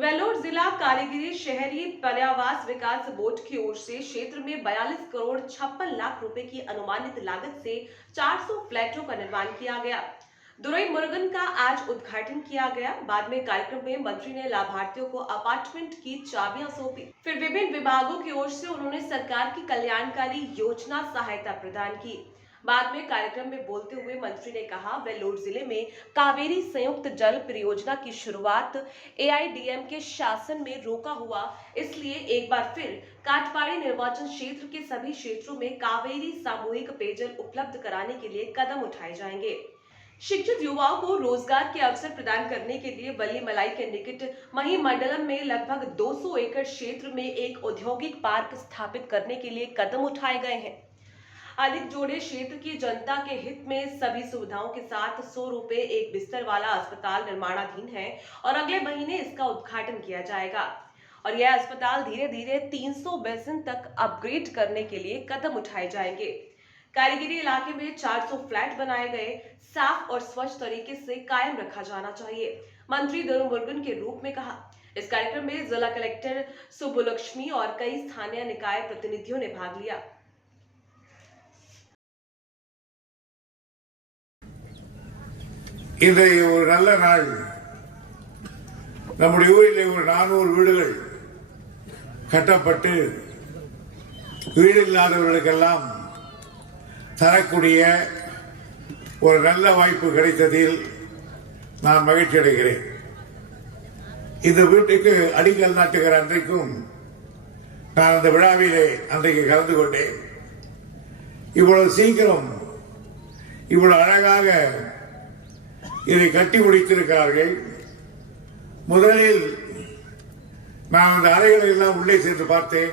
वेल्लोर जिला कारीगरी शहरी पर्यावास विकास बोर्ड की ओर से क्षेत्र में 42 करोड़ 56 लाख रुपए की अनुमानित लागत से 400 फ्लैटों का निर्माण किया गया। दुरई मुरुगन का आज उद्घाटन किया गया। बाद में कार्यक्रम में मंत्री ने लाभार्थियों को अपार्टमेंट की चाबियां सौंपी। फिर विभिन्न विभागों की ओर से उन्होंने सरकार की कल्याणकारी योजना सहायता प्रदान की। बाद में कार्यक्रम में बोलते हुए मंत्री ने कहा, वेल्लोर जिले में कावेरी संयुक्त जल परियोजना की शुरुआत एआईडीएम के शासन में रोका हुआ, इसलिए एक बार फिर काटपाड़ी निर्वाचन क्षेत्र के सभी क्षेत्रों में कावेरी सामूहिक पेयजल उपलब्ध कराने के लिए कदम उठाए जाएंगे। शिक्षित युवाओं को रोजगार के अवसर प्रदान करने के लिए बल्ली मलाई के निकट महिमंडलम में लगभग 200 एकड़ क्षेत्र में एक औद्योगिक पार्क स्थापित करने के लिए कदम उठाए गए हैं। अधिक जोड़े क्षेत्र की जनता के हित में सभी सुविधाओं के साथ 100 रुपए एक बिस्तर वाला अस्पताल निर्माणाधीन है और अगले महीने इसका उद्घाटन किया जाएगा और यह अस्पताल धीरे धीरे 300 बेसिन तक अपग्रेड करने के लिए कदम उठाए जाएंगे। कारीगरी इलाके में 400 फ्लैट बनाए गए, साफ और स्वच्छ तरीके से कायम रखा जाना चाहिए, मंत्री दुरई मुरुगन के रूप में कहा। इस कार्यक्रम में जिला कलेक्टर सुब्बुलक्ष्मी और कई स्थानीय निकाय प्रतिनिधियों ने भाग लिया। இன்றைய ஒரு நல்ல நாள். நம்முடைய ஊரிலே ஒரு 400 வீடுகள் கட்டப்பட்டு வீடு இல்லாதவர்களுக்கெல்லாம் தரக்கூடிய ஒரு நல்ல வாய்ப்பு கிடைத்ததில் நான் மகிழ்ச்சி அடைகிறேன். இந்த வீட்டுக்கு அடிக்கல் நாட்டுகிற அன்றைக்கும் நான் அந்த விழாவிலே அன்றைக்கு கலந்து கொண்டேன். இவ்வளவு சீக்கிரம் இவ்வளவு அழகாக இதை கட்டி முடித்திருக்கிறார்கள். முதலில் நான் அந்த அறைகளை எல்லாம் உள்ளே சென்று பார்த்தேன்.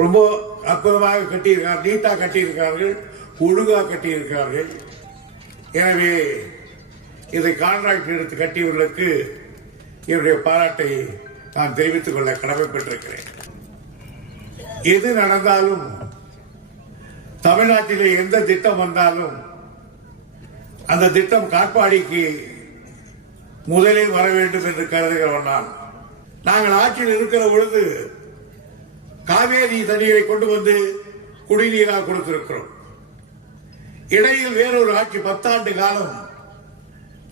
ரொம்ப அற்புதமாக கட்டியிருக்கிறார்கள், நீட்டா கட்டியிருக்கிறார்கள், ஒழுங்காக கட்டியிருக்கிறார்கள். எனவே இதை கான்ட்ராக்ட் எடுத்து கட்டியவர்களுக்கு என்னுடைய பாராட்டை நான் தெரிவித்துக் கொள்ள கடமைப்பட்டிருக்கிறேன். எது நடந்தாலும் தமிழ்நாட்டிலே எந்த திட்டம் வந்தாலும் அந்த திட்டம் காட்பாடிக்கு முதலில் வர வேண்டும் என்று கருதுகிறோம். நாங்கள் ஆட்சியில் இருக்கிற பொழுது காவேரி தண்ணீரை கொண்டு வந்து குடிநீராக கொடுத்திருக்கிறோம். இடையில் வேறொரு ஆட்சி 10 ஆண்டு காலம்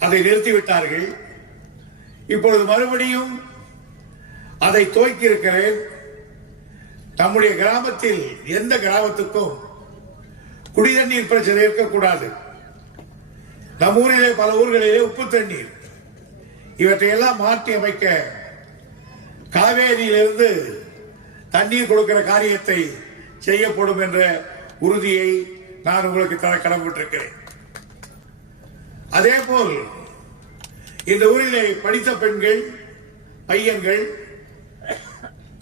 அதை நிறுத்திவிட்டார்கள். இப்பொழுது மறுபடியும் அதை துவக்கி இருக்கிறேன். நம்முடைய கிராமத்தில் எந்த கிராமத்துக்கும் குடிநீர் பிரச்சனை இருக்கக்கூடாது. நம் ஊரிலே பல ஊர்களிலே உப்பு தண்ணீர், இவற்றையெல்லாம் மாற்றி அமைக்க காவேரியிலிருந்து தண்ணீர் கொடுக்கிற காரியத்தை செய்யப்படும் என்ற உறுதியை நான் உங்களுக்கு தர கடமைப்பட்டிருக்கிறேன். அதேபோல் இந்த ஊரிலே படித்த பெண்கள் பையன்கள்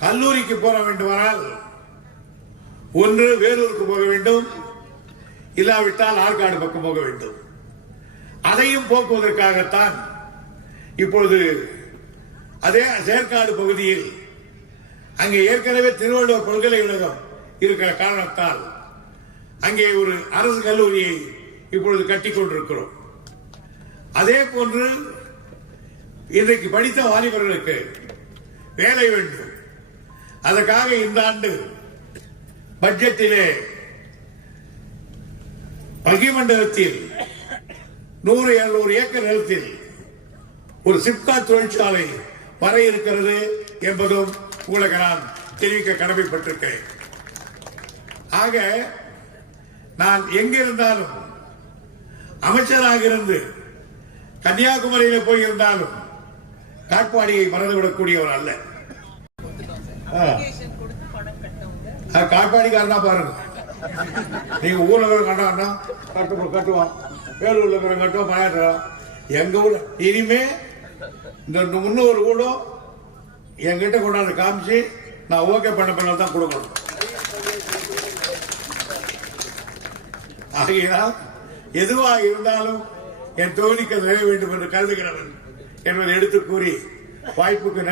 கல்லூரிக்கு போக வேண்டுமானால் ஒன்று வேலூருக்கு போக வேண்டும், இல்லாவிட்டால் ஆற்காடு பக்கம் போக வேண்டும். அதையும் போக்குவதற்காகத்தான் இப்பொழுது அதே சேர்க்காடு பகுதியில் அங்கே ஏற்கனவே திருவள்ளுவர் பல்கலைக்கழகம் இருக்கிற காரணத்தால் அங்கே ஒரு அரசு கல்லூரியை இப்பொழுது கட்டிக் கொண்டிருக்கிறோம். அதே போன்று இன்றைக்கு படித்த வாலிபர்களுக்கு வேலை வேண்டும். அதற்காக இந்த ஆண்டு பட்ஜெட்டிலே மகிமண்டலத்தில் 100-200 ஏக்கர் நிலத்தில் ஒரு சிப்காட் தொழிற்சாலை வர இருக்கிறது என்பதும் உங்களுக்கு நான் தெரிவிக்க கடமைப்பட்டிருக்கிறேன். ஆக நான் எங்கிருந்தாலும் அமைச்சராக இருந்து கன்னியாகுமரியில் போயிருந்தாலும் காட்பாடியை மறந்துவிடக்கூடியவர் அல்ல. காட்பாடிக்காரனா பாருங்க, நீங்க ஊர்ல கண்டாங்கன்னா கட்டுவான், வேலூர்ல இருக்கிற கட்டுவோம், பணியாற்றுறோம். எங்க ஊர் இனிமே இந்த 300 கூடம் என்கிட்ட கொண்டாந்து காமிச்சு நான் ஓகே பண்ண பின்னால் தான் கொடுக்கணும். ஆகையினால் எதுவாக இருந்தாலும் என் தொகுதிக்கு நிறைய வேண்டும் என்று கருதுகிறவன் என்பதை எடுத்து கூறி வாய்ப்புக்கு